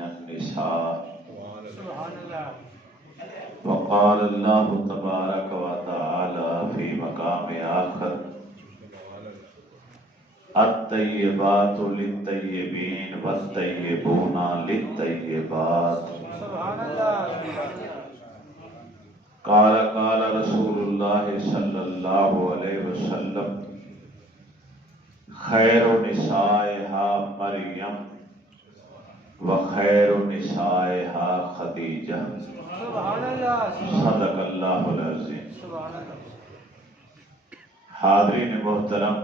من النساء سبحان اللہ. وقال اللہ تبارک و تعالی فی مقام آخر الطیبات للطیبین والطیبون للطیبات سبحان اللہ. قال قال رسول اللہ صلی اللہ علیہ وسلم خیر نسائها مریم وخیر نسائها خدیجہ سبحان اللہ. صدق اللہ العظیم. سبحان اللہ. حاضرین محترم،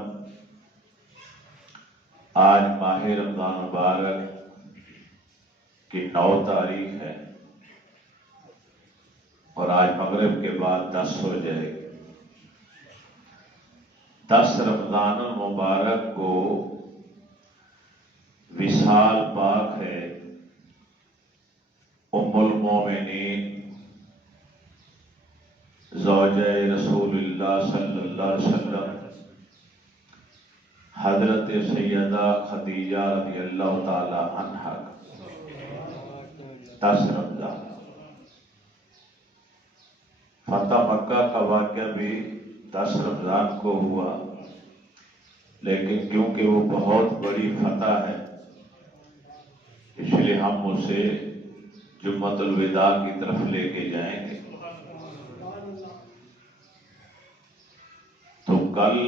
آج ماہ رمضان مبارک کی 9 تاریخ ہے اور آج مغرب کے بعد 10 ہو جائے گی. 10 رمضان المبارک کو وصال پاک ہے ام المومنین زوجہ رسول اللہ صلی اللہ علیہ وسلم حضرت سیدہ خدیجہ رضی اللہ تعالی عنہا 10 رمضان. فتح مکہ کا واقعہ بھی 10 رمضان کو ہوا، لیکن کیونکہ وہ بہت بڑی فتح ہے اس لیے ہم اسے جمعۃ الوداع کی طرف لے کے جائیں گے. تو کل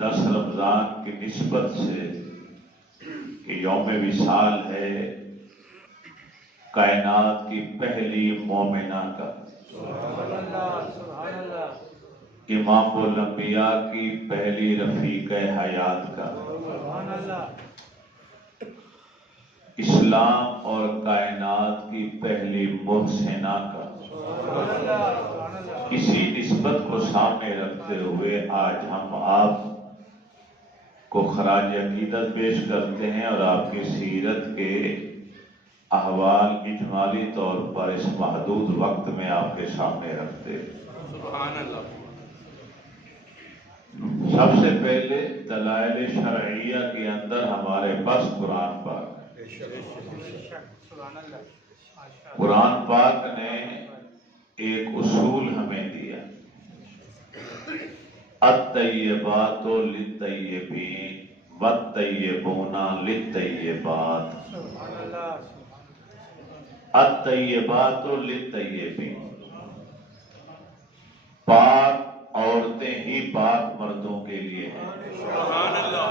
10 رمضان کی نسبت سے کہ یوم وصال ہے کائنات کی پہلی مومنہ کا، سبحان اللہ. سبحان اللہ. امام الانبیاء کی پہلی رفیق حیات کا، سبحان اللہ. اسلام اور کائنات کی پہلی محسنہ کا، سبحان اللہ. سبحان اللہ. اسی نسبت کو سامنے رکھتے ہوئے آج ہم آپ کو خراج عقیدت پیش کرتے ہیں اور آپ کی سیرت کے احوال اجمالی طور پر اس محدود وقت میں آپ کے سامنے رکھتے ہیں. سبحان اللہ. سب سے پہلے دلائل شرعیہ کے اندر ہمارے پاس قرآن پاک ہے. سبحان اللہ. قرآن پاک نے ایک اصول ہمیں دیا، الطیبات للطیبین والطیبون للطیبات. سبحان اللہ. الطیبات للطیبین، پاک عورتیں ہی پاک مردوں کے لیے ہیں. سبحان اللہ.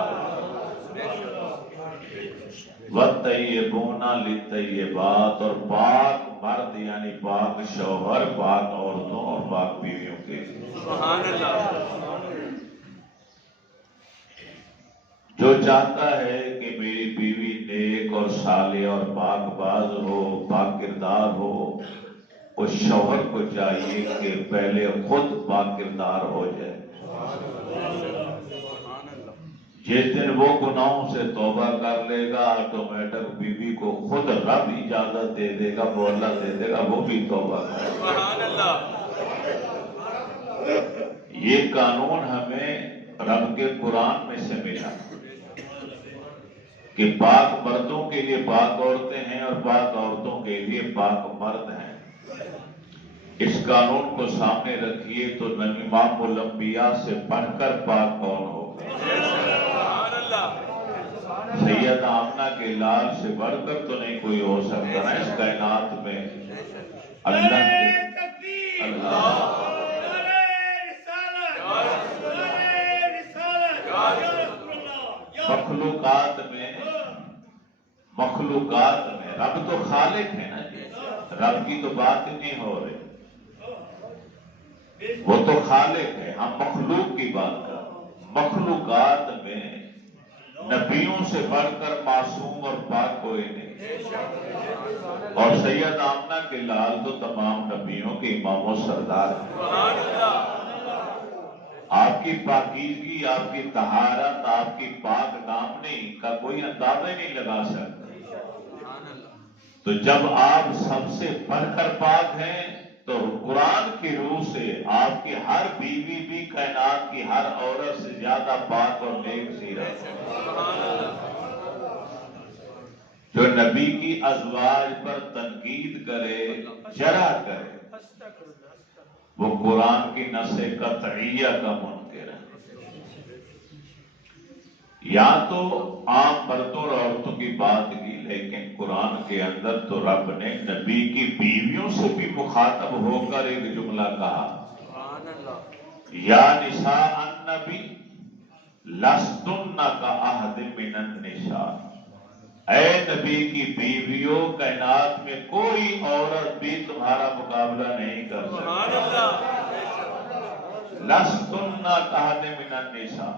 والطیبون للطیبات، اور پاک مرد یعنی پاک شوہر پاک عورتوں اور پاک بیویوں کے لیے. سبحان اللہ. جو چاہتا ہے کہ میری بیوی نیک اور صالح اور پاک باز ہو، پاک کردار ہو، اس شوہر کو چاہیے کہ پہلے خود پاک کردار ہو جائے. جس دن وہ گناہوں سے توبہ کر لے گا آٹومیٹک بیوی کو خود رب اجازت دے دے گا، مولا دے دے گا، وہ بھی توبہ کرے. سبحان اللہ. یہ قانون ہمیں رب کے قرآن میں سے ملا کہ پاک مردوں کے لیے پاک عورتیں ہیں اور پاک عورتوں کے لیے پاک مرد ہیں. اس قانون کو سامنے رکھیے تو امام الانبیاء سے بڑھ کر پاک کون ہوگا؟ سید آمنہ کے لال سے بڑھ کر تو نہیں کوئی ہو سکتا نا اس کائنات میں. اللہ کے مخلوقات میں رب تو خالق ہے نا جی، رب کی تو بات نہیں ہو رہی، وہ تو خالق ہے. ہم مخلوق کی بات کر رہے ہیں. مخلوقات میں نبیوں سے بڑھ کر معصوم اور پاک کوئی نہیں، اور سید آمنہ کے لال تو تمام نبیوں کے امام و سردار ہیں. آپ کی پاکیزگی، آپ کی طہارت، آپ کی پاک دامنی کا کوئی اندازہ نہیں لگا سکتا. تو جب آپ سب سے بڑھ کر پاک ہیں تو قرآن کی روح سے آپ کی ہر بیوی بھی کائنات کی ہر عورت سے زیادہ پاک اور نیک سیرت ہے. جو نبی کی ازواج پر تنقید کرے، جرح کرے، وہ قرآن کی نص قطعیہ کا منکر ہے۔ یا تو عام مردوں اور عورتوں کی بات کی، لیکن قرآن کے اندر تو رب نے نبی کی بیویوں سے بھی مخاطب ہو کر ایک جملہ کہا، یا نساء النبی لستن کاحد من النساء، اے نبی کی بیویوں، کائنات میں کوئی عورت بھی تمہارا مقابلہ نہیں کر سکتی۔ لستن کاحد من النساء،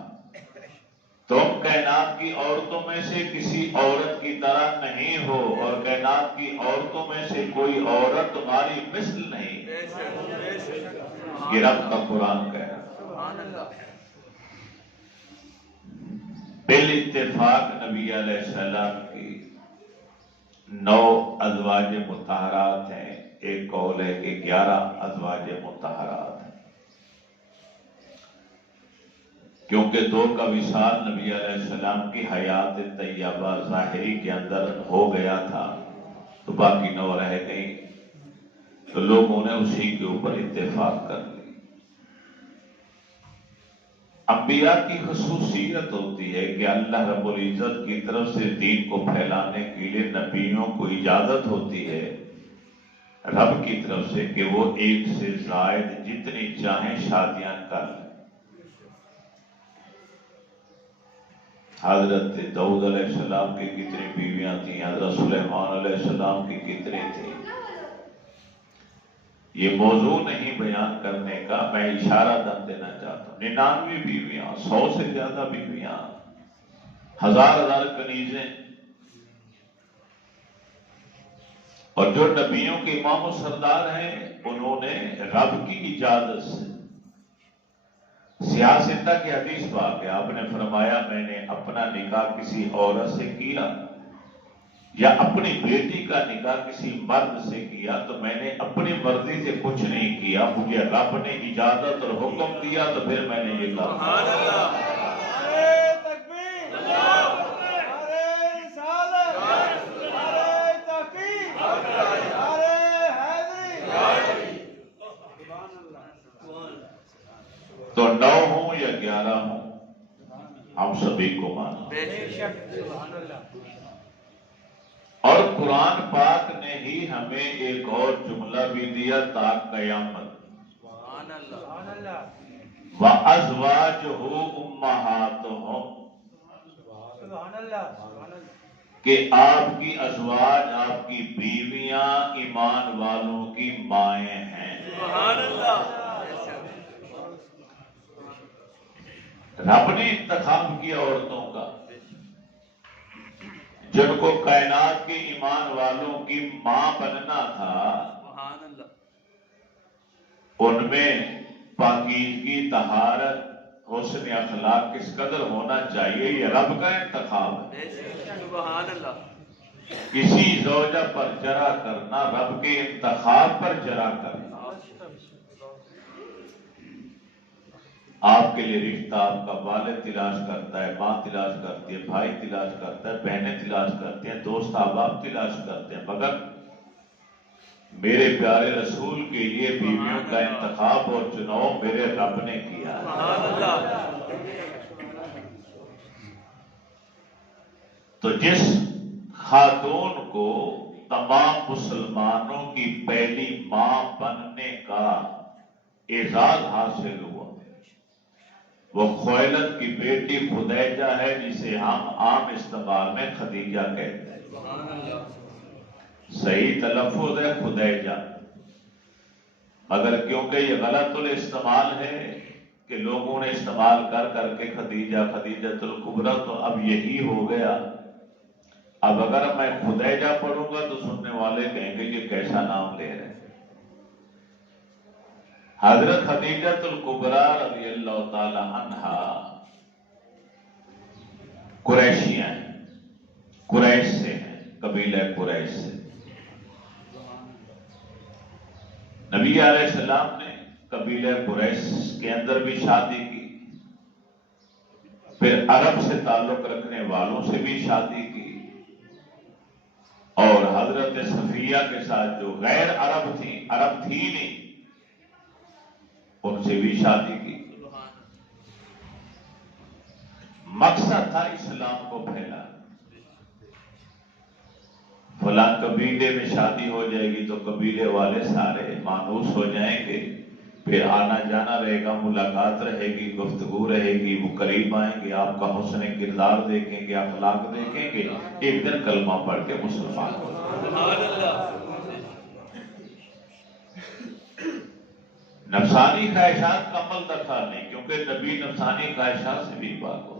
تم کائنات کی عورتوں میں سے کسی عورت کی طرح نہیں ہو، اور کائنات کی عورتوں میں سے کوئی عورت تمہاری مثل نہیں۔ یہ رب کا قرآن کہہ رہا۔ بالاتفاق نبی علیہ السلام کی 9 ازواج مطہرات ہیں، ایک قول ہے کہ 11 ازواج مطہرات ہیں، کیونکہ 2 کا وصال نبی علیہ السلام کی حیات طیبہ ظاہری کے اندر ہو گیا تھا، تو باقی 9 رہ گئی، تو لوگوں نے اسی کے اوپر اتفاق کر لی۔ انبیاء کی خصوصیت ہوتی ہے کہ اللہ رب العزت کی طرف سے دین کو پھیلانے کے لیے نبیوں کو اجازت ہوتی ہے رب کی طرف سے کہ وہ ایک سے زائد جتنی چاہیں شادیاں کر لیں۔ حضرت داؤد علیہ السلام کی کتنی بیویاں تھیں، حضرت سلیمان علیہ السلام کی کتنی تھیں، یہ موضوع نہیں بیان کرنے کا، میں اشارہ دم دینا چاہتا ہوں۔ 99 بیویاں، 100 سے زیادہ بیویاں، ہزار کنیزیں، اور جو نبیوں کے امام و سردار ہیں انہوں نے رب کی اجازت سے، سیاستہ کی حدیث پاک ہے، آپ نے فرمایا میں نے اپنا نکاح کسی عورت سے کیا یا اپنی بیٹی کا نکاح کسی مرد سے کیا تو میں نے اپنی مرضی سے کچھ نہیں کیا، مجھے رب نے اجازت اور حکم دیا تو پھر میں نے یہ کہا۔ تو 9 ہوں یا 11 ہوں، ہم سبھی کو مانو۔ اور قرآن پاک نے ہی ہمیں ایک اور جملہ بھی دیا تا قیامت، وَأَزْوَاجُهُ أُمَّهَاتُهُمْ، کہ آپ کی ازواج، آپ کی بیویاں ایمان والوں کی مائیں ہیں۔ رب نے انتخاب کیا عورتوں کا، جن کو کائنات کے ایمان والوں کی ماں بننا تھا، ان میں پاکیزگی، طہارت، حسن اخلاق کس قدر ہونا چاہیے، یہ رب کا انتخاب ہے۔ کسی زوجہ پر جرح کرنا رب کے انتخاب پر جرح کرنا۔ آپ کے لیے رشتہ آپ کا والد تلاش کرتا ہے، ماں تلاش کرتی ہے، بھائی تلاش کرتا ہے، بہنیں تلاش کرتی ہیں، دوست احباب تلاش کرتے ہیں، مگر میرے پیارے رسول کے لیے بیویوں کا انتخاب اور چناؤ میرے رب نے کیا ہے۔ تو جس خاتون کو تمام مسلمانوں کی پہلی ماں بننے کا اعزاز حاصل ہوا، وہ خویلد کی بیٹی خدیجہ ہے، جسے ہم عام استعمال میں خدیجہ کہتے ہیں۔ صحیح تلفظ ہے خدیجہ، مگر کیونکہ یہ غلط الاستعمال ہے کہ لوگوں نے استعمال کر کر کے خدیجۃ الکبریٰ، تو اب یہی ہو گیا۔ اب اگر میں خدیجہ پڑھوں گا تو سننے والے کہیں گے یہ کیسا نام لے رہے ہیں۔ حضرت خدیجۃ الکبریٰ رضی اللہ تعالی عنہا قریشیاں ہیں، قریش سے ہیں، قبیلہ قریش سے۔ نبی علیہ السلام نے قبیلہ قریش کے اندر بھی شادی کی، پھر عرب سے تعلق رکھنے والوں سے بھی شادی کی، اور حضرت صفیہ کے ساتھ جو غیر عرب تھی نہیں، ان سے بھی شادی کی۔ مقصد تھا اسلام کو پھیلانا۔ فلاں قبیلے میں شادی ہو جائے گی تو قبیلے والے سارے مانوس ہو جائیں گے، پھر آنا جانا رہے گا، ملاقات رہے گی، گفتگو رہے گی، وہ قریب آئیں گے، آپ کا حسن کردار دیکھیں گے، اخلاق دیکھیں گے، ایک دن کلمہ پڑھ کے مسلمان ہو جائیں۔ نفسانی خواہشات کا عمل دخل نہیں، کیونکہ نبی نفسانی خواہشات سے بھی پاک ہو۔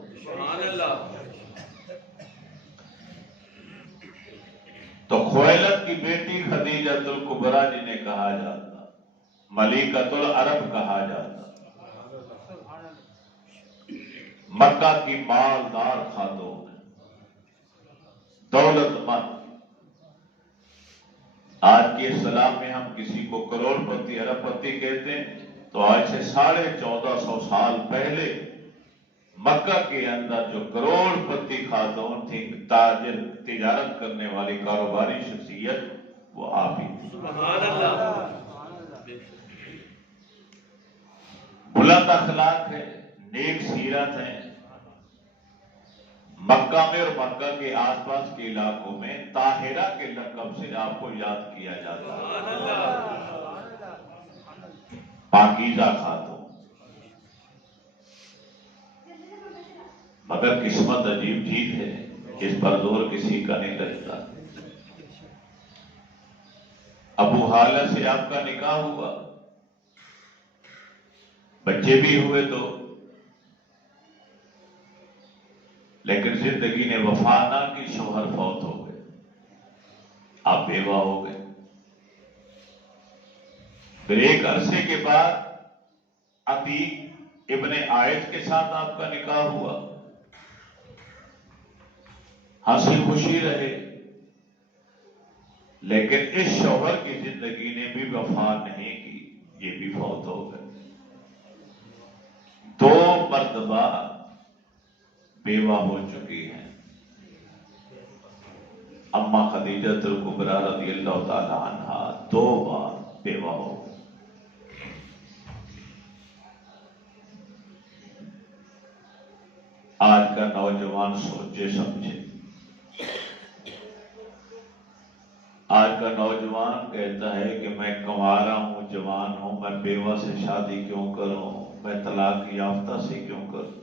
تو خویلد کی بیٹی خدیجۃ الکبریٰ جنہیں کہا جاتا، ملکۃ العرب کہا جاتا، مکہ کی مالدار خاتون، دولت مند۔ آج کی اصطلاح میں ہم کسی کو کروڑ پتی ارب پتی کہتے ہیں، تو آج سے 1450 سال پہلے مکہ کے اندر جو کروڑ پتی خاتون تھی، تاجر، تجارت کرنے والی کاروباری شخصیت، وہ آپ ہی تھی۔ بلند اخلاق ہے، نیک سیرت ہے۔ مکہ میں اور مکہ کے آس پاس کے علاقوں میں طاہرہ کے لقب سے آپ کو یاد کیا جاتا ہے، پاکیزہ خاتون۔ مگر قسمت عجیب چیز ہے، اس پر زور کسی کا نہیں لگتا۔ ابو حالہ سے آپ کا نکاح ہوا، بچے بھی ہوئے تو، لیکن زندگی نے وفا نہ کی، شوہر فوت ہو گئے، آپ بیوہ ہو گئے۔ پھر ایک عرصے کے بعد عتیق ابن عائد کے ساتھ آپ کا نکاح ہوا، ہنسی خوشی رہے، لیکن اس شوہر کی زندگی نے بھی وفا نہیں کی، یہ بھی فوت ہو گئے۔ 2 مرتبہ بیوہ ہو چکی ہیں۔ اما خدیجۃ الکبریٰ رضی اللہ تعالی عنہا 2 بار بیوہ ہو گئی۔ آج کا نوجوان سوچے سمجھے، آج کا نوجوان کہتا ہے کہ میں کنوارا ہوں، جوان ہوں، میں بیوہ سے شادی کیوں کروں، میں طلاق یافتہ سے کیوں کروں۔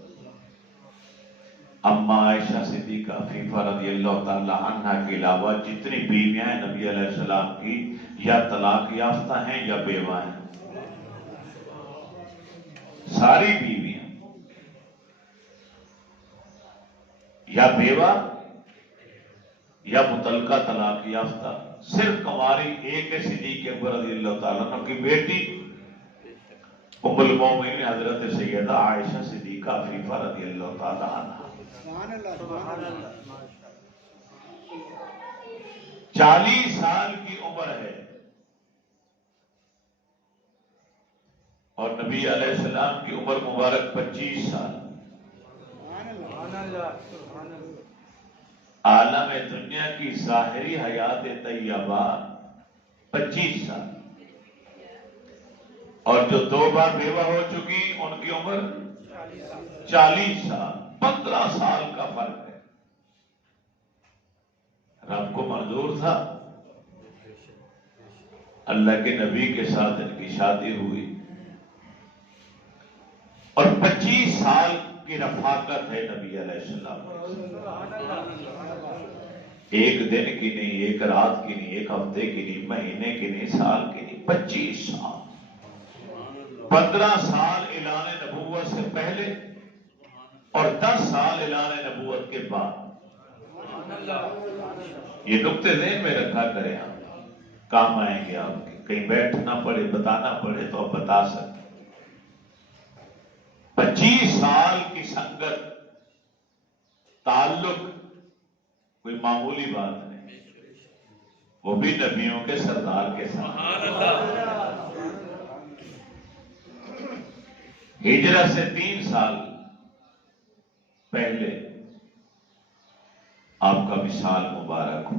اما عائشہ صدیقہ عفیفہ رضی اللہ تعالی عنہا کے علاوہ جتنی بیویاں ہیں نبی علیہ السلام کی، یا طلاق یافتہ ہیں یا بیوہ ہیں، ساری بیویاں یا بیوہ یا متعلقہ طلاق یافتہ۔ صرف کنواری ایک ہے صدیق اکبر رضی اللہ تعالیٰ عنہ کی بیٹی ام المومنین حضرت سیدہ عائشہ صدیقہ عفیفہ رضی اللہ تعالیٰ عنہ۔ 40 سال کی عمر ہے، اور نبی علیہ السلام کی عمر مبارک 25 سال۔ عالم دنیا کی ظاہری حیات طیبہ 25 سال، اور جو 2 بار بیوہ ہو چکی ان کی عمر 40 سال، 15 سال کا فرق ہے۔ رب کو منظور تھا، اللہ کے نبی کے ساتھ ان کی شادی ہوئی، اور 25 سال کی رفاقت ہے نبی علیہ السلام۔ ایک دن کی نہیں، ایک رات کی نہیں، ایک ہفتے کی نہیں، مہینے کی نہیں، سال کی نہیں، 25 سال۔ 15 سال اعلان نبوت سے پہلے اور 10 سال اعلان نبوت کے بعد۔ یہ نقطے ذہن میں رکھا کریں، آپ کام آئیں گے، آپ کے کہیں بیٹھنا پڑے، بتانا پڑے تو آپ بتا سکتے۔ 25 سال کی سنگت، تعلق کوئی معمولی بات نہیں، وہ بھی نبیوں کے سردار کے ساتھ۔ ہجرت سے 3 سال پہلے آپ کا وصال مبارک ہو۔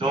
2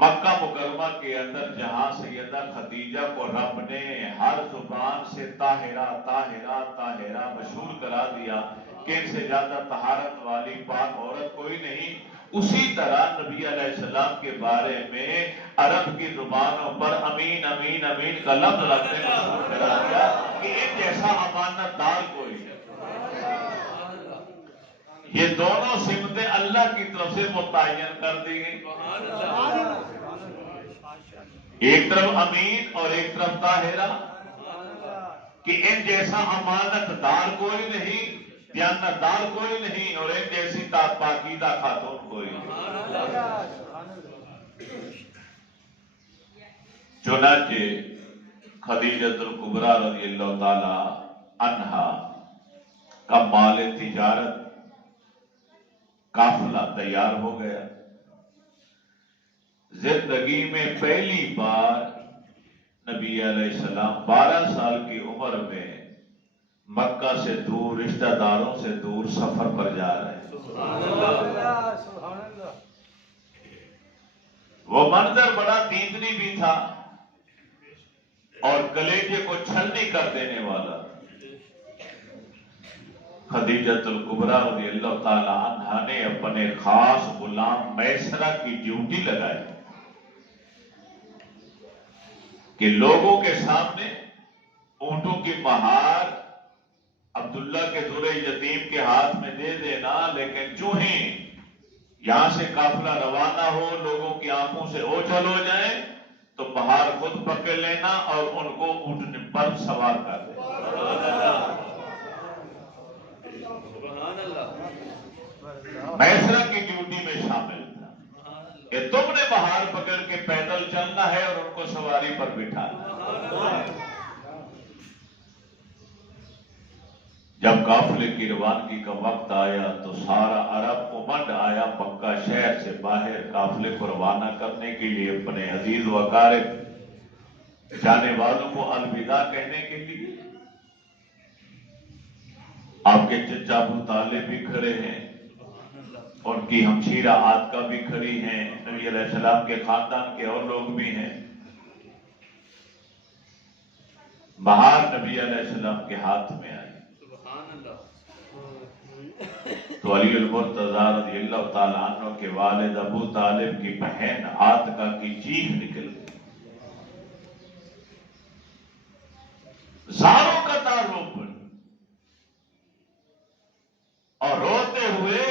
مکہ مکرمہ کے اندر جہاں سیدہ خدیجہ کو رب نے ہر زبان سے طاہرہ طاہرہ طاہرہ مشہور کرا دیا کہ ان سے زیادہ طہارت والی پاک عورت کوئی نہیں، اسی طرح نبی علیہ السلام کے بارے میں عرب کی زبانوں پر امین امین امین کا لفظ رب نے مشہور کرا دیا کہ ان جیسا امانت دار کوئی ہے۔ یہ دونوں سمتیں اللہ کی طرف سے متعین کر دی گئی، ایک طرف امین اور ایک طرف طاہرہ، کہ ان جیسا امانت دار کوئی نہیں، دیانت دار کوئی نہیں، اور ان جیسی پاکیزہ خاتون کوئی نہیں۔ چنانچہ خدیجۃ الکبریٰ رضی اللہ تعالی عنہا کا مال تجارت قافلہ تیار ہو گیا۔ زندگی میں پہلی بار نبی علیہ السلام 12 سال کی عمر میں مکہ سے دور، رشتہ داروں سے دور سفر پر جا رہے ہیں۔ وہ منظر بڑا دیدنی بھی تھا اور کلیجے کو چھلنی کر دینے والا۔ خدیجۃ الکبریٰ رضی اللہ تعالی عنہا نے اپنے خاص غلام میسرہ کی ڈیوٹی لگائی کہ لوگوں کے سامنے اونٹوں کی مہار عبداللہ کے ذرے یتیم کے ہاتھ میں دے دینا، لیکن جو ہی یہاں سے قافلہ روانہ ہو، لوگوں کی آنکھوں سے اوجھل ہو جائے تو مہار خود پکڑ لینا اور ان کو اونٹنے پر سوار کر دینا۔ میسرہ کی ڈیوٹی میں شامل تھا کہ تم نے بہار پکڑ کے پیدل چلنا ہے اور ان کو سواری پر بٹھانا۔ جب قافلے کی روانگی کا وقت آیا تو سارا عرب امنڈ آیا مکہ شہر سے باہر قافلے کو روانہ کرنے کے لیے، اپنے عزیز و اقارب جانے والوں کو الوداع کہنے کے لیے۔ آپ کے چچا ابو طالب بھی کھڑے ہیں، ان کی ہمشیرہ عاتکہ بھی کھڑی ہیں، نبی علیہ السلام کے خاندان کے اور لوگ بھی ہیں۔ بہار نبی علیہ السلام کے ہاتھ میں آئی تو علی المرتضیٰ رضی اللہ تعالیٰ عنہ کے والد ابو طالب کی بہن عاتکہ کی چیخ نکل گئی، زاروں کا تار رو پڑی اور روتے ہوئے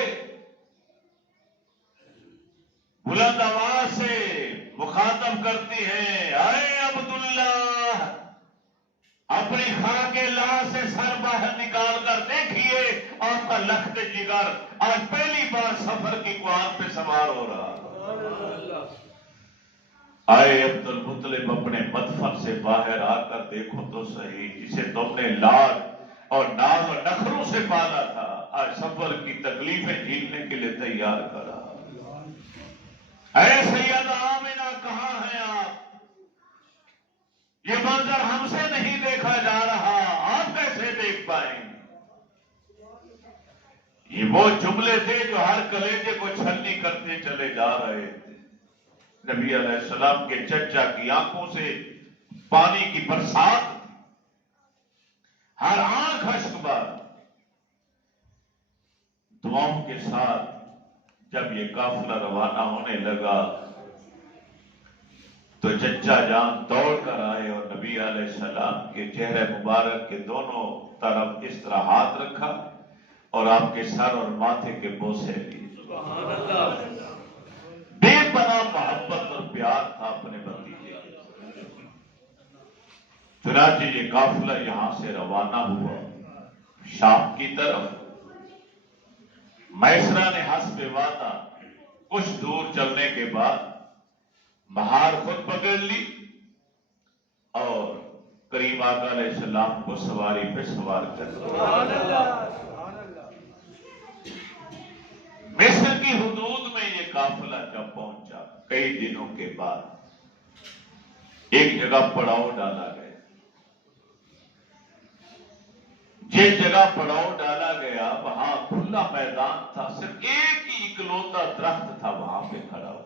بلند آواز سے مخاطب کرتی ہیں، اے عبداللہ، اپنی خاک لاش سے سر باہر نکال کر دیکھیے، آپ کا لخت جگر آج پہلی بار سفر کی کوہان پہ سوار ہو رہا۔ آئے عبد المطلب، اپنے مدفن سے باہر آ کر دیکھو تو صحیح، جسے تم نے لاڈ اور ناز و نخروں سے پالا تھا، آج سفر کی تکلیفیں جھیلنے کے لیے تیار کرا۔ اے سیدہ آمنہ، کہاں ہیں آپ؟ یہ منظر ہم سے نہیں دیکھا جا رہا، آپ کیسے دیکھ پائیں گے؟ یہ وہ جملے تھے جو ہر کلیجے کو چھلنی کرتے چلے جا رہے تھے۔ نبی علیہ السلام کے چچا کی آنکھوں سے پانی کی برسات، ہر آنکھ اشکبار۔ دعاؤں کے ساتھ جب یہ قافلہ روانہ ہونے لگا تو چچا جان دوڑ کر آئے اور نبی علیہ السلام کے چہرے مبارک کے دونوں طرف اس طرح ہاتھ رکھا اور آپ کے سر اور ماتھے کے بوسے لیے۔ بے پناہ محبت اور پیار تھا اپنے بھتیجے کے۔ چنانچہ یہ قافلہ یہاں سے روانہ ہوا شام کی طرف۔ میسرہ نے حسب وعدہ کچھ دور چلنے کے بعد بہار خود پکڑ لی اور کریم آقا علیہ السلام کو سواری پہ سوار کر دیا۔ مصر کی حدود میں یہ قافلہ جب پہنچا، کئی دنوں کے بعد ایک جگہ پڑاؤ ڈالا گیا۔ جس جگہ پڑاؤ ڈالا گیا وہاں کھلا میدان تھا، صرف ایک ہی اکلوتا درخت تھا وہاں پہ کھڑا ہوا۔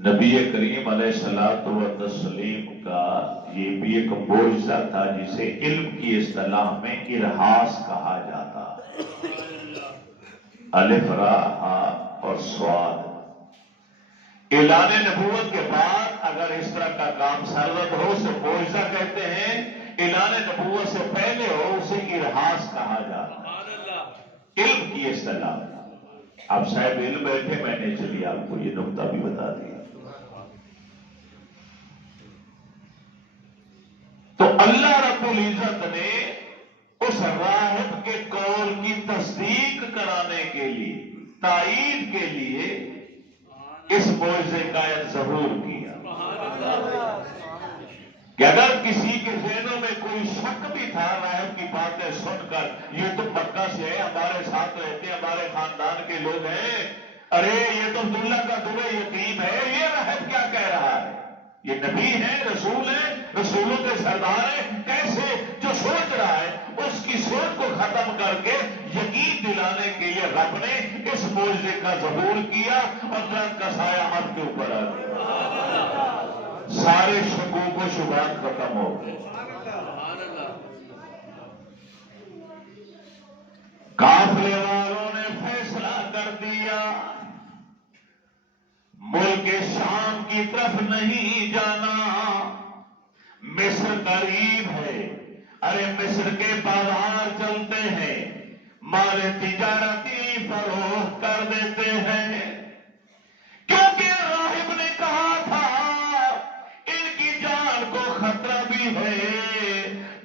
نبی کریم علیہ الصلوۃ والتسلیم کا یہ بھی ایک معجزہ تھا جسے علم کی اصطلاح میں ارہاس کہا جاتا۔ الف را ہا اور سواد۔ اعلان نبوت کے بعد اگر اس طرح کا کام سرزد ہو اسے معجزہ کہتے ہیں، اعلان نبوت سے پہلے ہو اسے ارہاس کہا جاتا، علم کی اصطلاح۔ اب صاحب علم بیٹھے، میں نے چلیے آپ کو یہ نقطہ بھی بتا دیا۔ تو اللہ رب العزت نے اس راہب کے قول کی تصدیق کرانے کے لیے، تائید کے لیے اس معجزے کا ظہور کیا کہ اگر کسی کے ذہنوں میں کوئی شک بھی تھا راہب کی باتیں سن کر، یہ تو مکہ سے ہے، ہمارے ساتھ رہتے ہیں، ہمارے خاندان کے لوگ ہیں، ارے یہ تو عبداللہ کا درہ یتیم ہے، یہ راہب کیا کہہ رہا ہے؟ یہ نبی ہے، رسول ہے، رسولوں کے سردار ہیں، کیسے؟ جو سوچ رہا ہے اس کی سوچ کو ختم کر کے یقین دلانے کے لیے رب نے اس معجزے کا ظہور کیا اور درخت کا سایہ آپ کے اوپر آ گیا، سارے شکوک و شبہات ختم ہو گئے۔ قافلے والوں نے فیصلہ کر دیا ملک شام کی طرف نہیں جانا، مصر قریب ہے، ارے مصر کے بازار چلتے ہیں، مال تجارتی فروخت کر دیتے ہیں، کیونکہ راہب نے کہا تھا ان کی جان کو خطرہ بھی ہے،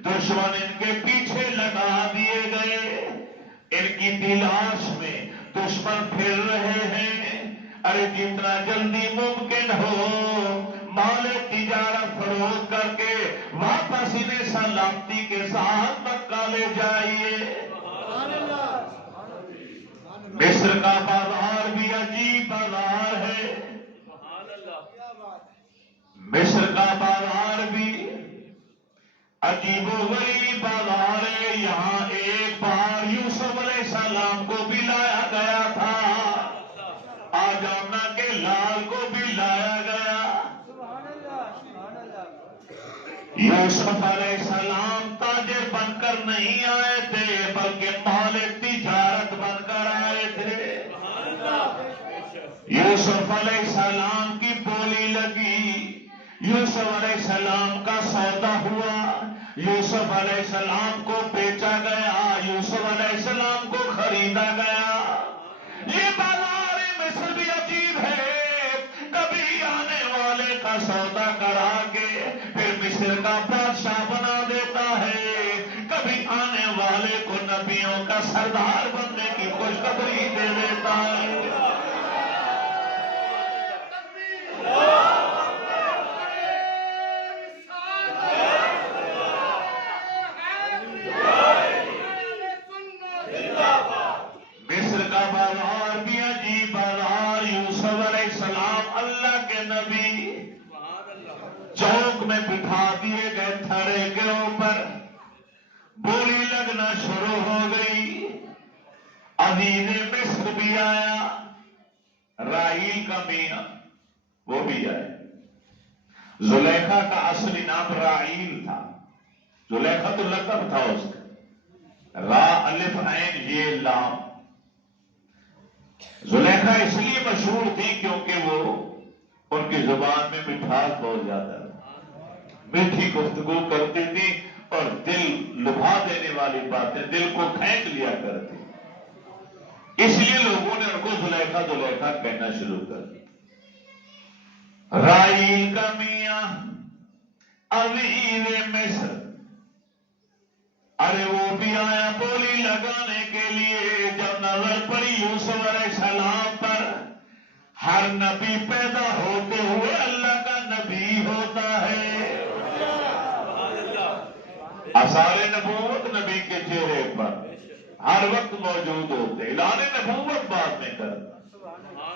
دشمن ان کے پیچھے لگا دیے گئے، ان کی تلاش میں دشمن پھر رہے ہیں، ارے جتنا جلدی ممکن ہو مال تجارت فروخت کر کے واپس انہیں سلامتی کے ساتھ مکہ لے جائیے۔ مصر کا بازار بھی عجیب بازار ہے، مصر کا بازار بھی عجیب و غریب بازار ہے، یہاں ایک بار یوسف علیہ السلام کو بھی لایا گیا تھا، آجامنا کے لال کو بھی لایا گیا، یوسف علیہ السلام تاجر بن کر نہیں آئے تھے بلکہ مال تجارت بن کر آئے تھے، یوسف علیہ السلام کی بولی لگی، یوسف علیہ السلام کا سودا ہوا، یوسف علیہ السلام کو بیچا گیا، یوسف علیہ السلام کو خریدا گیا۔ یہ بازار مصر بھی عجیب ہے، کبھی آنے والے کا سودا کرا کے پھر مصر کا بادشاہ بنا دیتا ہے، کبھی آنے والے کو نبیوں کا سردار بننے کی خوشخبری دے دیتا ہے۔ مصر کا بازار بھی عجیب بازار، یوسف علیہ السلام اللہ کے نبی چوک میں بٹھا دیے گئے تھڑے کے اوپر، بولی لگنا شروع ہو گئی، عزیز مصر بھی آیا، راحیل کا میاں وہ بھی آئے، زلیخا کا اصلی نام راحیل تھا، زلیخا تو لقب تھا اس کا، را الف عین یہ لام، زلیخا اس لیے مشہور تھی کیونکہ وہ ان کی زبان میں مٹھاس بہت زیادہ میٹھی گفتگو کرتی تھی اور دل لبھا دینے والی باتیں دل کو کھینچ لیا کرتی، اس لیے لوگوں نے ان کو زلیخا زلیخا کہنا شروع کر دیا۔ راحیل کا میاں عزیز مصر، ارے وہ بھی آیا بولی لگانے کے لیے، جب نظر پڑی یوسف علیہ السلام پر، ہر نبی پیدا ہوتے ہوئے اللہ کا نبی ہوتا ہے، آثار نبوت نبی کے چہرے پر ہر وقت موجود ہوتے، اعلان نبوت بعد میں کرتا،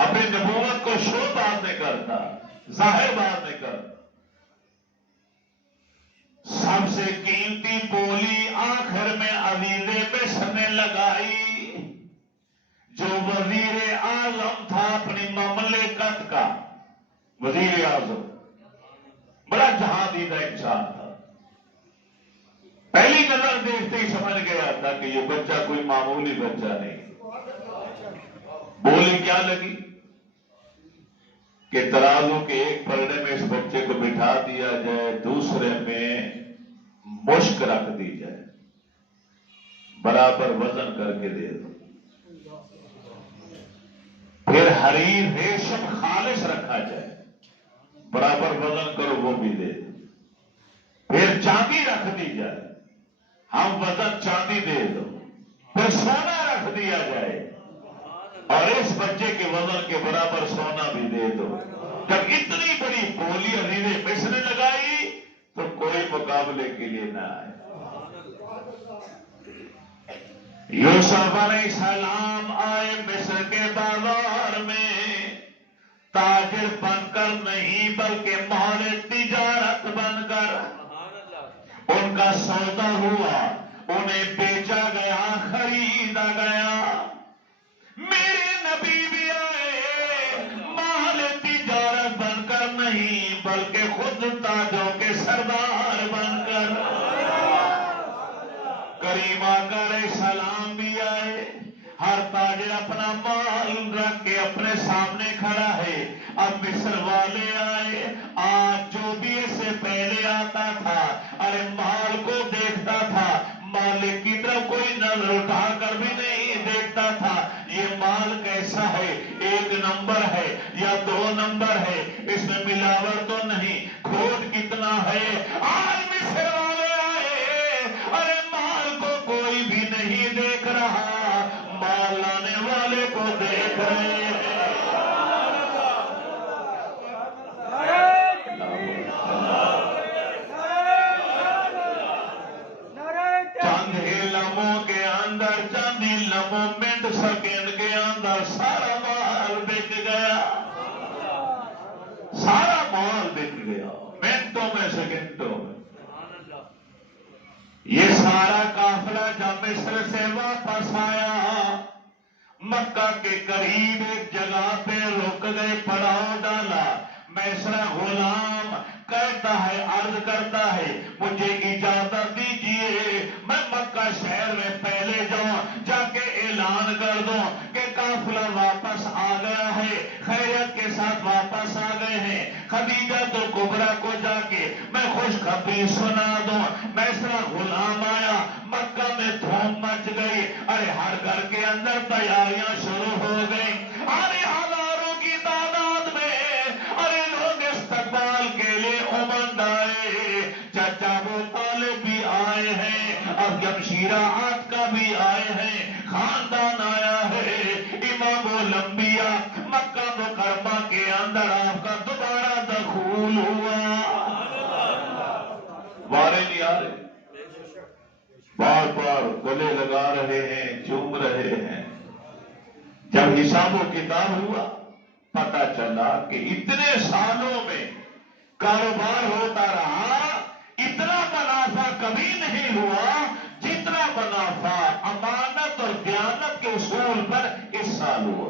اپنی نبوت کو شو بعد میں کرتا، ظاہر بعد میں کرتا۔ سب سے قیمتی بولی آخر میں عزیز مصر نے لگائی، جو وزیر اعظم تھا اپنی مملکت کا، وزیر اعظم، بڑا جہاں دیدہ انسان تھا. پہلی نظر دیکھتے ہی سمجھ گیا تھا کہ یہ بچہ کوئی معمولی بچہ نہیں. بولی کیا لگی کہ ترازو کے ایک پلڑے میں اس بچے کو بٹھا دیا جائے، دوسرے میں مشک رکھ دی جائے، برابر وزن کر کے دے دو. پھر حریر ریشم خالص رکھا جائے، برابر وزن کرو وہ بھی دے دو. پھر چاندی رکھ دی جائے، ہم وزن چاندی دے دو. پھر سونا رکھ دیا جائے اور اس بچے کے وزن کے برابر سونا بھی دے دو. جب اتنی بڑی بولی عزیز مصر نے لگائی تو کوئی مقابلے کے لیے نہ آئے. یوسف علیہ السلام آئے مصر کے بازار میں تاجر بن کر نہیں بلکہ مال تجارت بن کر. ان کا سودا ہوا، انہیں بیچا گیا، خریدا گیا. میرے نبی بھی آئے مال تجارت بن کر نہیں بلکہ خود تاجوں کے سردار بن کر. کریم آقا علیہ السلام بھی آئے. ہر تاجر اپنا مال رکھ کے اپنے سامنے کھڑا ہے. اب مصر والے آئے. آج جو بھی اس سے پہلے آتا تھا ارے مال کو دیکھتا تھا، مالک کی طرف کوئی نظر اٹھا کر بھی نہیں دیکھتا تھا. یہ مال کیسا ہے، ایک نمبر ہے یا دو نمبر ہے، اس میں ملاوٹ تو نہیں، کھوٹ کتنا ہے. آج مصر والے آئے، ارے مال کو کوئی بھی نہیں دیکھ رہا، مال لانے والے کو دیکھ رہے ہیں. چند ہی لمحوں کے اندر، چند ہی لمحوں منٹ سیکنڈ کے اندر سارا مال بک گیا. سارا مال بک گیا منٹوں میں، سیکنڈوں میں. یہ سارا قافلہ جب مصر سے واپس آیا، مکہ کے قریب ایک جگہ پہ رک گئے، پڑاؤ ڈالا. میسرا غلام کہتا ہے، عرض کرتا ہے، مجھے اجازت دیجیے میں مکہ شہر میں پہلے جاؤں، جا کے اعلان کر دوں کہ قافلہ واپس آ گیا ہے، خیریت کے ساتھ واپس آ گئے ہیں. خدیجہ تو کبریٰ کو جا کے میں خوشخبری سنا دوں. میسرا غلام آیا، مکہ میں دھوم مچ گئی. ارے ہر گھر کے اندر تیاریاں شروع ہو گئی. ارے ہزاروں کی تعداد میں ارے لوگ استقبال کے لیے امنگ آئے. چچا ابو طالب بھی آئے ہیں، اب جمشیرہ عاتقہ بھی آئے ہیں، خاندان آیا ہے. امام الانبیاء مکہ مکرمہ کے اندر آپ کا دوبارہ دخول ہوا. وارے نہیں آ رہے، بار بار گلے لگا رہے ہیں، چوم رہے ہیں. جب حساب و کتاب ہوا پتا چلا کہ اتنے سالوں میں کاروبار ہوتا رہا، اتنا منافع کبھی نہیں ہوا جتنا منافع امانت اور دیانت کے اصول پر اس سال ہوا.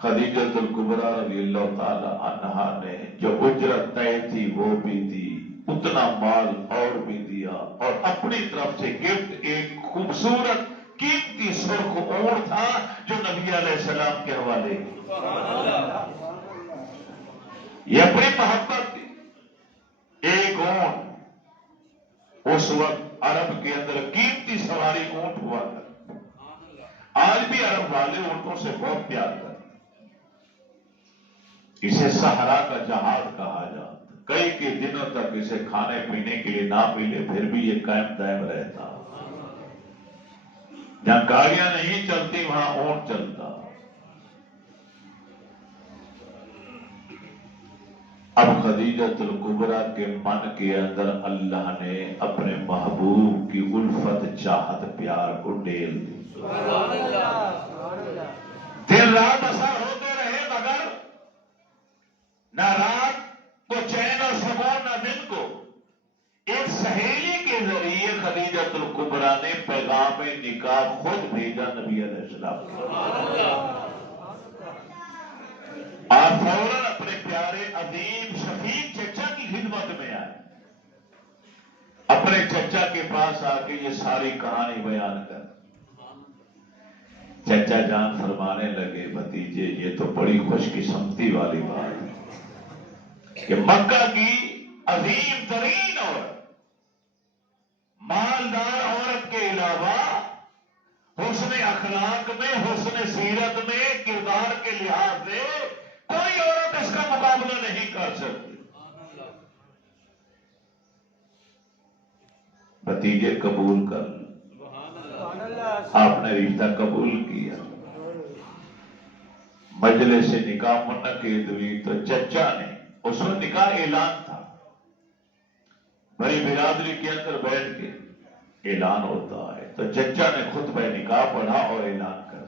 خدیجۃ الکبریٰ رضی اللہ تعالی عنہا نے جو اجرت طے تھی وہ بھی دی، اتنا مال اور بھی دیا، اور اپنی طرف سے گفٹ ایک خوبصورت قیمتی سرخ اونٹ تھا جو نبی علیہ السلام کے حوالے کی. یہ اپنی محبت تھی. ایک اونٹ اس وقت عرب کے اندر قیمتی سواری اونٹ ہوا کرتا. آج بھی عرب والے اونٹوں سے بہت پیار کرتے. اسے صحرا کا جہاز کہا جاتا. کئی دنوں تک اسے کھانے پینے کے لیے نہ ملے پھر بھی یہ قائم دائم رہتا. جہاں گاڑیاں نہیں چلتی وہاں اونٹ چلتا. اب خدیجۃ الکبریٰ کے من کے اندر اللہ نے اپنے محبوب کی الفت، چاہت، پیار کو ڈیل دی. دن رات اثر ہوتے رہے مگر نہ رات کو چین اور سکون نہ دن کو. ایک سہیلی کے ذریعے خدیجۃ الکبریٰ نے پیغام نکاح خود بھیجا نبی علیہ السلام. پاس آ کے یہ ساری کہانی بیان کر. چچا جان فرمانے لگے بھتیجے یہ تو بڑی خوش قسمتی والی بات ہے کہ مکہ کی عظیم ترین عورت، مالدار عورت کے علاوہ حسن اخلاق میں، حسن سیرت میں، کردار کے لحاظ سے کوئی عورت اس کا مقابلہ نہیں کر سکتی. بھتیجے قبول کر لو. آپ نے رشتہ قبول کیا. مجلس سے نکاح منعقد ہوئی تو چچا نے، اس وقت نکاح اعلان تھا، بڑی برادری کے اندر بیٹھ کے اعلان ہوتا ہے، تو چچا نے خطبہ نکاح پڑھا اور اعلان کر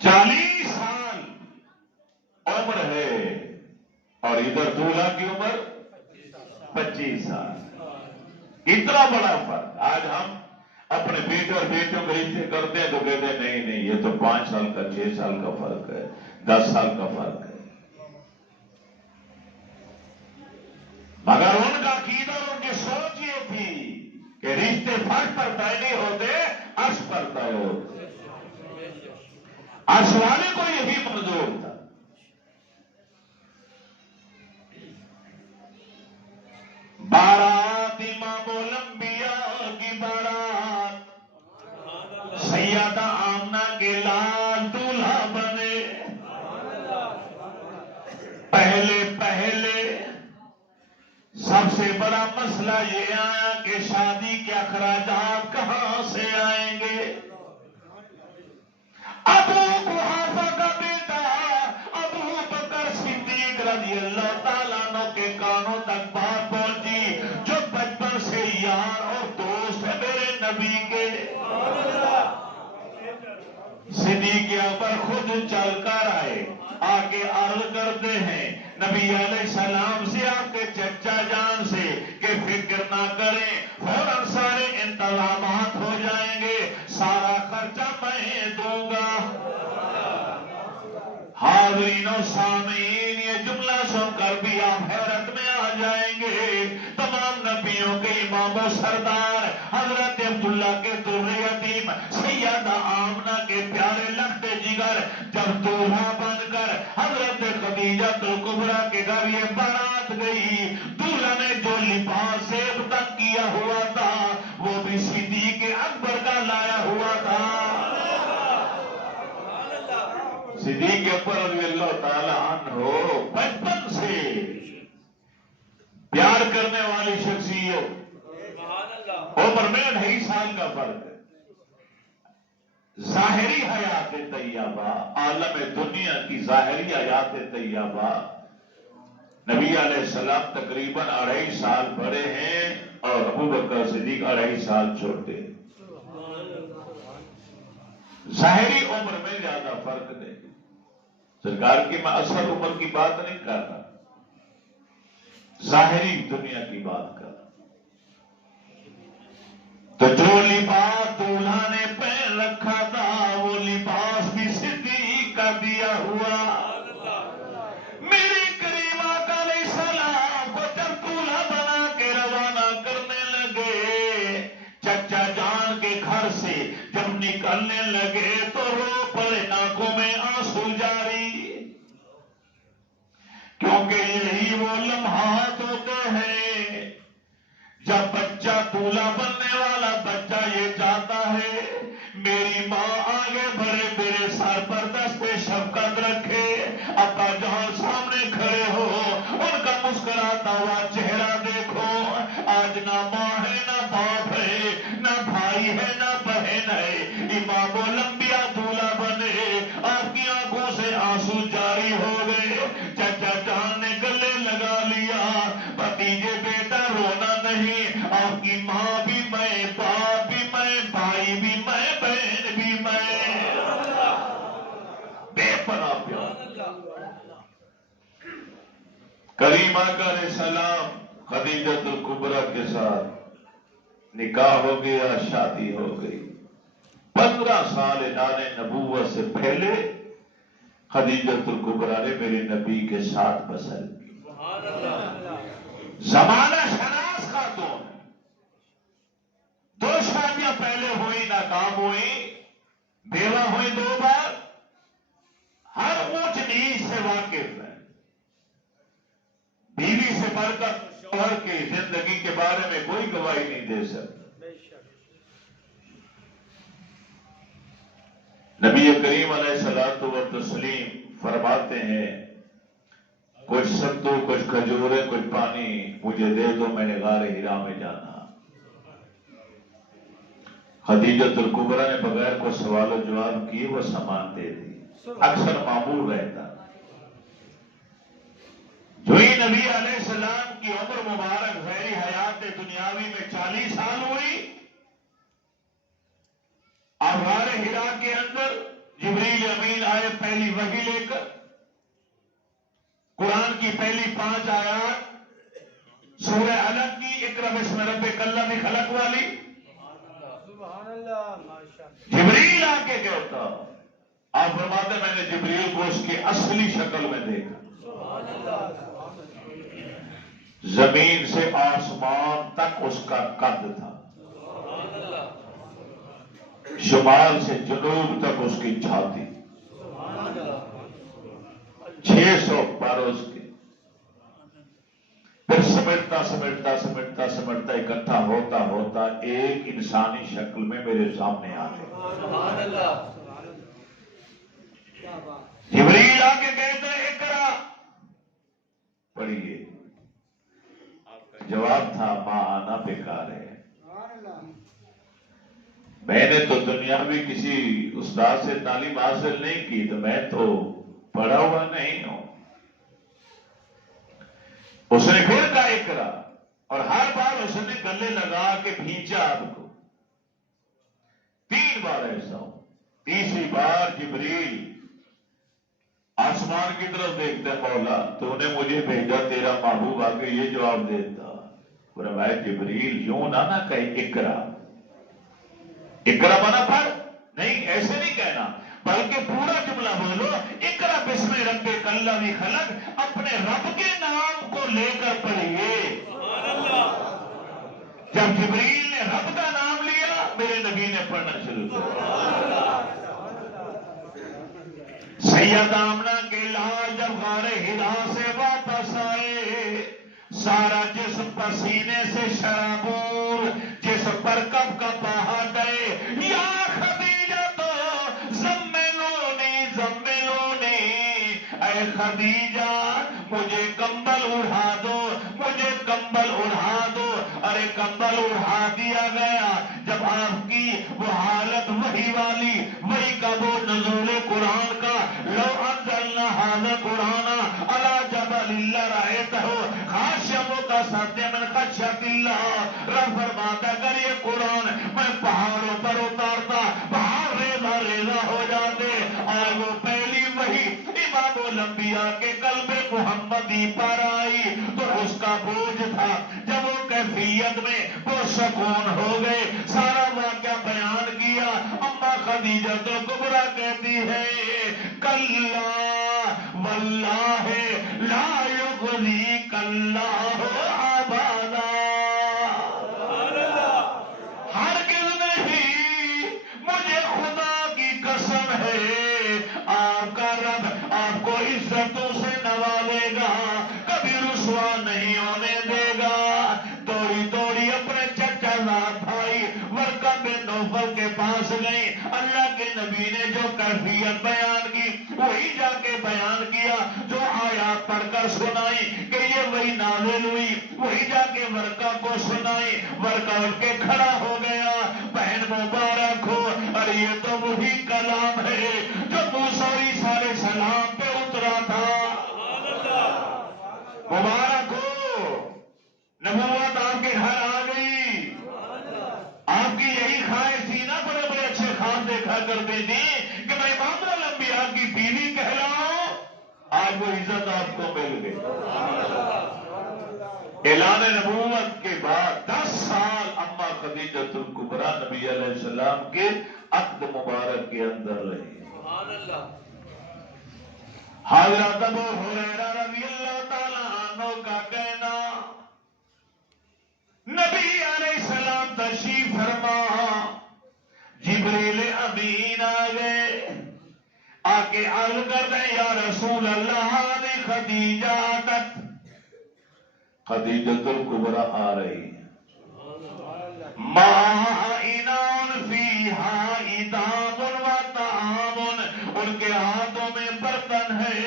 40 سال عمر ہے اور ادھر دولہا کی عمر 25 سال. اتنا بڑا فرق. آج ہم اپنے بیٹے اور بیٹوں کے رشتے کرتے ہیں تو کہتے ہیں نہیں نہیں یہ تو 5 سال کا 6 سال کا فرق ہے، 10 سال کا فرق ہے. مگر ان کا عقیدہ اور ان کی سوچ یہ تھی کہ رشتے فرق پر طے نہیں ہوتے، عرش پر طے ہوتے. عرش والے کو یہی منظور تھا. بارات امام الانبیاء کی بارات، سیدہ آمنہ کے لال دولہا بنے. پہلے سب سے بڑا مسئلہ یہ آیا کہ شادی کے اخراجات کہاں سے آئیں گے. ابو قحافہ کا بیٹا ابو بکر صدیق رضی اللہ تعالیٰ عنہ کے کانوں تک بات پہنچی، جو بچپن سے یار اور دوست ہے میرے نبی کے. صدیق اکبر خود چل کر آئے، آگے عرض کرتے ہیں نبی علیہ السلام سے، آپ کے چچا جان سے کہ فکر نہ کریں، فوراً سارے انتظامات ہو جائیں گے، سارا خرچہ میں دوں گا. حاضرین و سامعین یہ جملہ سن کر بھی آپ حیرت میں آ جائیں گے. تمام نبیوں کے امام و سردار حضرت عبداللہ کے درِ یتیم سیدہ آمنہ کے پیارے لخت جگر جب دولہا بن کر حضرت خدیجہ کبریٰ کے گھر یہ بارات گئی، دولہا نے جو لباس زیب تک کیا ہوا تھا وہ بھی صدیق اکبر کا لایا ہوا تھا. صدیق اکبر رضی اللہ تعالی عنہ بچپن سے پیار کرنے والی شخصیت، عمر میں 2.5 سال کا فرق ہے. ظاہری حیات طیبہ، عالم دنیا کی ظاہری حیات طیبہ، نبی علیہ السلام تقریباً 2.5 سال بڑے ہیں اور ابو بکر صدیق 2.5 سال چھوٹے. ظاہری عمر میں زیادہ فرق نہیں. سرکار کی میں اصل عمر کی بات نہیں کر رہا، ظاہری دنیا کی بات کر رہا. تو جو لباس دولہا نے پہن رکھا تھا وہ لباس بھی صدیق کا دیا ہوا. میری کریم آقا علیہ السلام کو جب دولہا بنا کے روانہ کرنے لگے، چچا جان کے گھر سے جب نکلنے لگے تو رو پڑے، آنکھوں میں آنسو جاری، کیونکہ یہی وہ لمحات ہوتے ہیں جب بچہ دولہا بننے والا بچہ یہ چاہتا ہے میری ماں آگے بڑھے، میرے سر پر دست شفقت رکھے، ابا جہاں سامنے کھڑے ہو ان کا مسکراتا ہوا چہرہ دیکھو. آج نہ ماں ہے نہ باپ ہے، نہ بھائی ہے نہ بہن ہے، امام الانبیاء دولہا بنے، آپ کی آنکھوں سے آنسو جاری ہو گئے. چچا جان نے گلے لگا لیا، بھتیجے بیٹا رونا نہیں، آپ کی ماں بھی میں، باپ بھی میں، بھائی بھی میں، بہن بھی میں. بے پناہ پیار. کریم آقا علیہ السلام خدیجۃ الکبریٰ کے ساتھ نکاح ہو گیا، شادی ہو گئی. 15 سال اعلان نبوت سے پہلے خدیجۃ الکبریٰ نے میرے نبی کے ساتھ بسر کی. زمانہ شناس خاتون ہے، 2 شادیاں پہلے ہوئی، ناکام ہوئی، بیوہ ہوئی 2 بار، ہر اونچ نیچ سے واقف ہے، بیوی سے بڑھ کر شوہر کی زندگی کے بارے میں کوئی گواہی نہیں دے سکتا۔ نبی کریم علیہ الصلوۃ والتسلیم فرماتے ہیں کچھ ستو، کچھ کھجورے، کچھ پانی مجھے دے دو، میں نے غار ہرا میں جانا۔ خدیجۃ الکبریٰ نے بغیر کوئی سوال و جواب کیے وہ سامان دے دی، اکثر معمول رہتا۔ جو ہی نبی علیہ السلام کی عمر مبارک ظاہری حیات دنیاوی میں 40 سال ہوئی، اب غار ہرا کے اندر جبریل امین آئے پہلی وحی لے کر، قرآن کی پہلی 5 آیات سورہ علق کی، اقرأ بسم ربک الذی خلق والی، جبریل آ کے کہتا، آپ فرماتے میں نے جبریل کو اس کی اصلی شکل میں دیکھا، زمین سے آسمان تک اس کا قد تھا، شمال سے جنوب تک اس کی چھاتی، 600 پر اس کے، پھر سمٹتا سمٹتا سمٹتا سمٹتا اکٹھا ہوتا ہوتا ایک انسانی شکل میں میرے سامنے آ گیا۔ جبریل آ کے کہتے ہیں اقرا، پڑھیے، جواب تھا ماں آنا بیکار ہے، میں نے تو دنیاوی کسی استاد سے تعلیم حاصل نہیں کی، تو میں تو پڑھا ہوا نہیں ہوں۔ اس نے پھر کہا اقرا، اور ہر بار اس نے گلے لگا کے بھینچا آپ کو، 3 بار ایسا ہو، تیسری بار جبریل آسمان کی طرف دیکھتا ہے، مولا تو نے مجھے بھیجا، تیرا محبوب آ کے یہ جواب دیتا، فرمایا جبریل یوں نہ کہے اقرا، اقرا بنا پڑھ، نہیں ایسے نہیں کہنا، بلکہ پورا جملہ بولو، اقرا بسم ربک الذی خلق، اپنے رب کے نام کو لے کر پڑھیے۔ جب جبریل نے رب کا نام لیا، میرے نبی نے پڑھنا شروع کیا۔ سید آمنہ کے لال جب غار ہرا سے واپس آئے، سارا جسم پسینے سے شرابور، جسم پر کب کب بہا گئے، یا خدیجہ تو زملونی زملونی، اے خدیجہ مجھے کمبل اڑا دو، مجھے کمبل اڑا دو۔ ارے کمبل اڑا دیا گیا جب آپ کی وہ حالت وحی والی، وحی کا وہ نزول قرآن کا، لو انزلنا ھذا قرآن علی جبل لرأیتہ خاشعا متصدعا من خشیۃ اللہ، رب فرماتا اگر یہ قرآن میں پہاڑوں پر اتارتا، پہاڑ ریزہ ریزہ ہو جاتے، اور وہ پہلی وحی امام الانبیاء کے قلب محمدی پر آئی تو اس کا بوجھ تھا، جب وہ کیفیت میں وہ سکون ہو گئے، سارا واقعہ بیان کیا۔ اما خدیجہ تو کبریٰ کہتی ہے کلا واللہ لا یخزیک اللہ ابدا، ہرگز نہیں، مجھے خدا کی قسم ہے آپ کا رب آپ کو عزتوں سے نوازے گا، کبھی رسوا نہیں ہونے دے گا۔ دوڑی دوڑی اپنے چچا زاد بھائی ورقہ بن نوفل کے پاس گئی، اللہ کے نبی نے جو کیفیت بیان کی وہی جا کے بیان کیا، جو آیات پڑھ کر سنائی کہ یہ وہی نازل ہوئی وہی جا کے ورقہ کو سنائی، ورقہ اٹھ کے کھڑا ہو گیا، بہن مبارک ہو، اور یہ تو وہی کلام ہے جو موسیٰ عیسیٰ علیہ السلام پہ اترا تھا۔ مبارک ہو، نبوت آپ کے گھر آ گئی۔ آپ کی یہی خواہش تھی نا، بڑے بڑے اچھے خواب دیکھا کرتے تھے کہ میں امام الانبیاء کی بیوی کہلاؤں، آج وہ عزت آپ کو مل گئی۔ اعلان نبوت کے بعد 10 سال اما خدیجۃ الکبریٰ نبی علیہ السلام کے عقد مبارک کے اندر رہی۔ حضرت ابو ہریرہ رضی اللہ تعالیٰ عنہ کا کہنا، جبریل امین آ گئے، آ کے عرض کر دیں یا رسول اللہ نے خدیجہ آتت، خدیجۃ الکبریٰ آ رہی ہے، مَائِنَانْ فِيهَا إِدَامٌ وَطَعَامٌ، ان کے ہاتھوں میں برتن ہے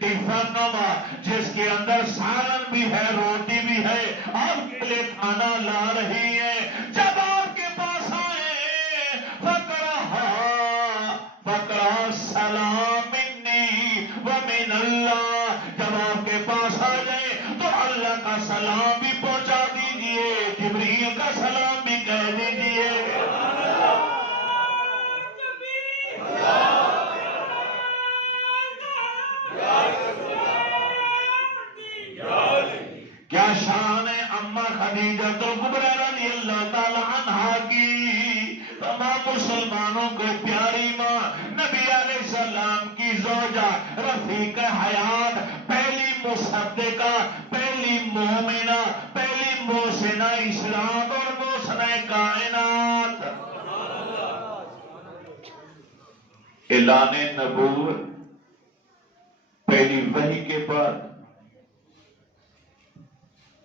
ٹفن نما جس کے اندر سالن بھی ہے روٹی بھی ہے، آپ کے لیے کھانا لا رہی ہے۔ جب آپ کے پاس آئے فقرا سلام منی ومن اللہ، جب آپ کے پاس آ جائے تو اللہ کا سلام بھی پہنچا دیجئے، جبریل کا سلام بھی کہہ دیجئے۔ کیا شان ہے اماں خدیجہ الکبریٰ رضی اللہ تعالی عنہا کی، تمام مسلمانوں کو پیاری ماں، نبی علیہ السلام کی زوجہ، رفیق حیات، پہلی مصدقہ، پہلی مومنہ، پہلی محسنہ اسلام اور محسنہ کائنات۔ اعلان نبوت پہلی وحی کے بعد،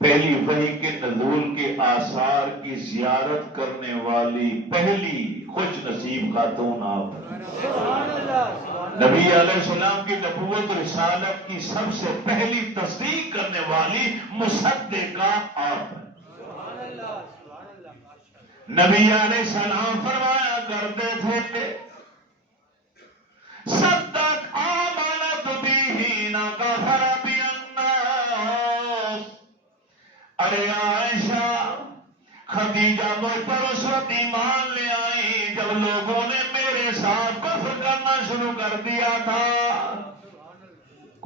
پہلی وحی کے نزول کے آثار کی زیارت کرنے والی پہلی خوش نصیب خاتون آپ، نبی علیہ السلام کی نبوت رسالت کی سب سے پہلی تصدیق کرنے والی مصدقہ آپ۔ نبی علیہ السلام فرمایا کرتے تھے صدق آمنت بہ نہ کفر بہ الناس، ارے عائشہ خدیجہ مجھ پر اس وقت ایمان لے آئی جب لوگوں نے میرے ساتھ کفر کرنا شروع کر دیا تھا،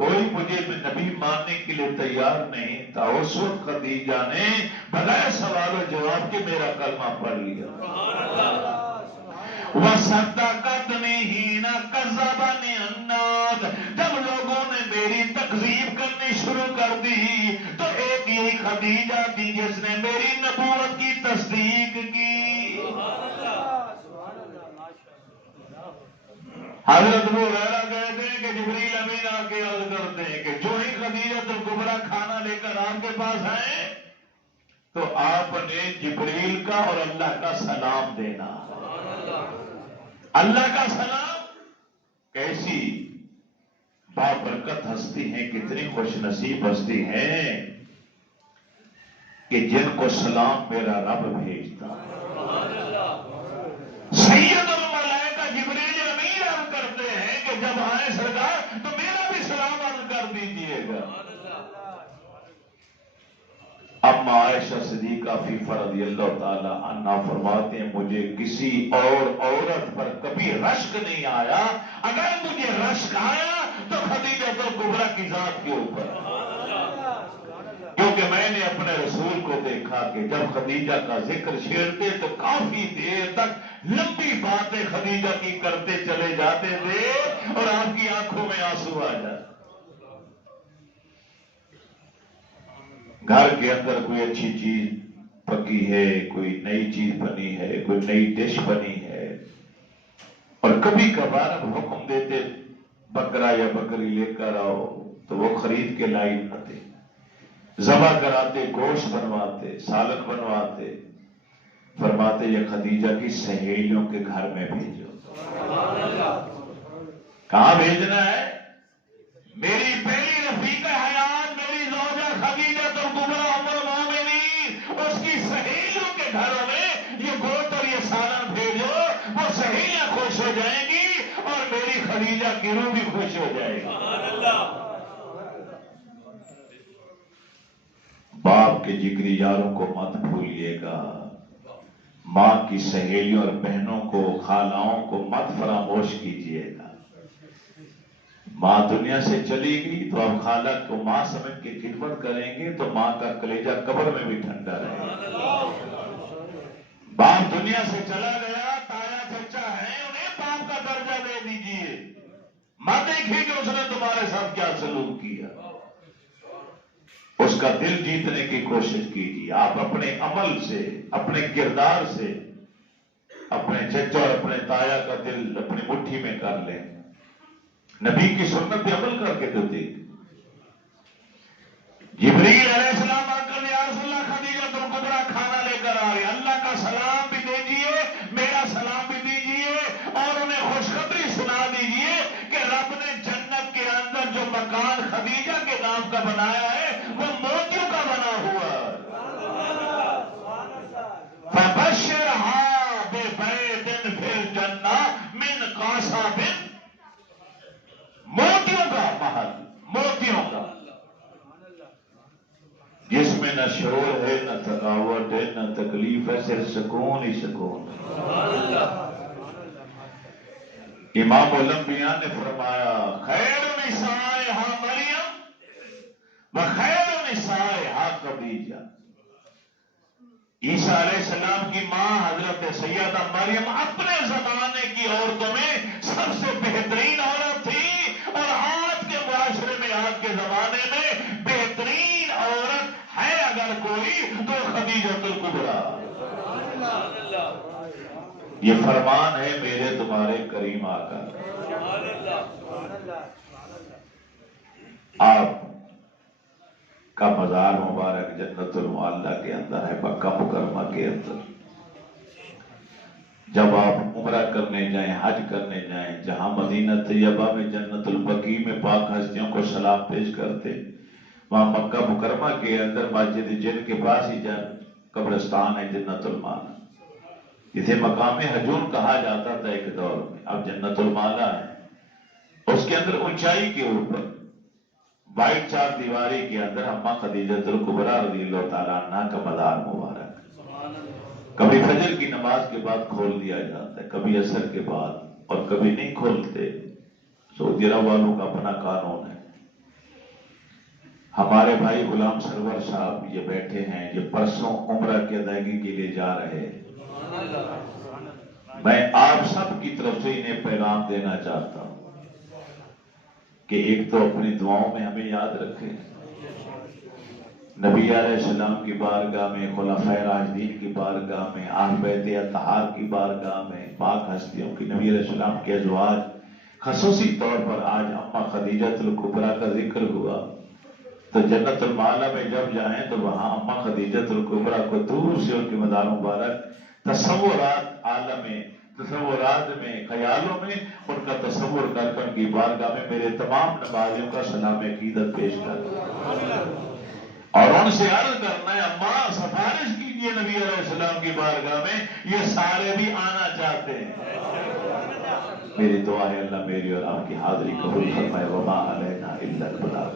کوئی مجھے نبی ماننے کے لیے تیار نہیں تھا، اس وقت خدیجہ نے بغیر سوال و جواب کے میرا کلمہ پڑھ لیا۔ وَصَدَّقَتْنِي حِينَ كَذَّبَنِي النَّاسُ، جب لوگوں نے میری تکذیب کرنی شروع کر دی تو ایک یہی خدیجہ تھی جس نے میری نبوت کی تصدیق کی۔ حضرت ابو ہریرہ کہتے ہیں کہ جبریل امین آ کے عرض کرتے ہیں کہ جو ہی خدیجہ الکبریٰ کھانا لے کر آپ کے پاس آئے تو آپ نے جبریل کا اور اللہ کا سلام دینا۔ اللہ کا سلام، کیسی بابرکت ہستی ہیں، کتنی خوش نصیب ہستی ہیں کہ جن کو سلام میرا رب بھیجتا۔ سید الملائکہ جبریل امین عرض کرتے ہیں کہ جب آئے سرکار تو میرا بھی سلام عرض کر دیجئے گا۔ اما عائشہ صدیقہ فیفا رضی اللہ تعالی عنہا فرماتے ہیں مجھے کسی اور عورت پر کبھی رشک نہیں آیا، اگر مجھے رشک آیا تو خدیجہ الکبریٰ کی ذات کے اوپر، کیونکہ میں نے اپنے رسول کو دیکھا کہ جب خدیجہ کا ذکر چھیڑتے تو کافی دیر تک لمبی باتیں خدیجہ کی کرتے چلے جاتے تھے اور آپ کی آنکھوں میں آنسو آ جاتے۔ گھر کے اندر کوئی اچھی چیز پکی ہے، کوئی نئی چیز بنی ہے، کوئی نئی ڈش بنی ہے، اور کبھی کبھار حکم دیتے بکرا یا بکری لے کر آؤ تو وہ خرید کے لائی آتے، ذبح کراتے، گوشت بنواتے، سالن بنواتے، فرماتے یہ خدیجہ کی سہیلیوں کے گھر میں بھیجو۔ کہاں بھیجنا ہے؟ میری پہلی رفیق حیات، میری زوجہ خدیجہ الکبریٰ ام المومنین، اس کی سہیلیوں کے گھروں میں یہ گوشت اور یہ سالن بھیجو، وہ سہیلیاں خوش ہو جائیں گی اور میری خدیجہ کی روح بھی خوش ہو جائے گی۔ باپ کے جگری یاروں کو مت بھولیے گا، ماں کی سہیلیوں اور بہنوں کو، خالاؤں کو مت فراموش کیجیے گا۔ ماں دنیا سے چلی گئی تو اب خالہ کو ماں سمجھ کے خدمت کریں گے تو ماں کا کلیجہ قبر میں بھی ٹھنڈا رہے گا۔ باپ دنیا سے چلا گیا، تایا چچا ہے، انہیں باپ کا درجہ دے دیجئے، مت دیکھیے کہ اس نے تمہارے ساتھ کیا سلوک کیا، اس کا دل جیتنے کی کوشش کیجیے۔ آپ اپنے عمل سے، اپنے کردار سے اپنے چچا اور اپنے تایا کا دل اپنی مٹھی میں کر لیں، نبی کی سنت پہ عمل کر کے تو دیکھ۔ جبریل علیہ السلام آ کر یا رسول اللہ خدیجہ تم کبرا کھانا لے کر آ رہے، اللہ کا سلام بھی دیجیے، میرا سلام بھی دیجیے، اور انہیں خوشخبری سنا دیجیے کہ رب نے جنت کے اندر جو مکان خدیجہ کے نام کا بنایا ہے وہ موتیوں کا بنا ہوا ہے۔ فَبَشِّرْهَا بِبَيْتٍ فِي الْجَنَّةِ مِنْ قَاصَبٍ، موتیوں کا محل، موتیوں کا، جس میں نہ شور ہے، نہ تھکاوٹ ہے، نہ تکلیف ہے، صرف سکون ہی سکون ہے۔ امام الانبیاء نے فرمایا خیر نسائہا مریم وخیر نسائہا خدیجہ۔ عیسیٰ علیہ السلام کی ماں حضرت سیدہ مریم اپنے زمانے کی عورتوں میں سب سے بہترین عورت تھی، اور آج کے معاشرے میں، آج کے زمانے میں بہترین عورت ہے اگر کوئی تو خدیجہ الکبریٰ۔ یہ فرمان ہے میرے تمہارے کریم آقا۔ آپ کا مزار مبارک جنت المعلیٰ کے اندر ہے، مکہ مکرمہ کے اندر۔ جب آپ عمرہ کرنے جائیں، حج کرنے جائیں، جہاں مدینہ طیبہ میں جنت البقیع میں پاک ہستیوں کو سلام پیش کرتے، وہاں مکہ مکرمہ کے اندر مسجد جن کے پاس ہی قبرستان ہے جنت المعلیٰ، جسے مقام ہجون کہا جاتا تھا ایک دور میں، اب جنت المعلیٰ ہے۔ اس کے اندر اونچائی کے اوپر وائٹ چار دیواری کے اندر اماں خدیجہ الکبریٰ رضی اللہ تعالیٰ عنہ کا مزار مبارک۔ کبھی فجر کی نماز کے بعد کھول دیا جاتا ہے، کبھی عصر کے بعد، اور کبھی نہیں کھولتے۔ سعودی عرب والوں کا اپنا قانون ہے۔ ہمارے بھائی غلام سرور صاحب یہ بیٹھے ہیں، یہ پرسوں عمرہ کی ادائیگی کے لیے جا رہے ہیں۔ میں آپ سب کی طرف سے انہیں پیغام دینا چاہتا ہوں کہ ایک تو اپنی دعاؤں میں ہمیں یاد رکھیں، نبی علیہ السلام کی بارگاہ میں، خلفائے راشدین کی بارگاہ میں، اہل بیت اطہار کی بارگاہ میں، پاک ہستیوں کی، نبی علیہ السلام کے ازواج، خصوصی طور پر آج اماں خدیجہ الکبریٰ کا ذکر ہوا، تو جنت المعلیٰ میں جب جائیں تو وہاں اماں خدیجہ الکبریٰ کو دور سے ان کے مزار مبارک تصورات عالم میں، تصورات میں، خیالوں میں ان کا تصور کر کر کی بارگاہ میں میرے تمام نمازیوں کا سلام عقیدت پیش کرنا اور ان سے عرض کرنا ہے اماں سفارش کیجئے نبی علیہ السلام کی بارگاہ میں، یہ سارے بھی آنا چاہتے ہیں۔ میری دعا ہے اللہ میری اور آپ کی حاضری قبول فرمائے، وما علینا الا البلاغ۔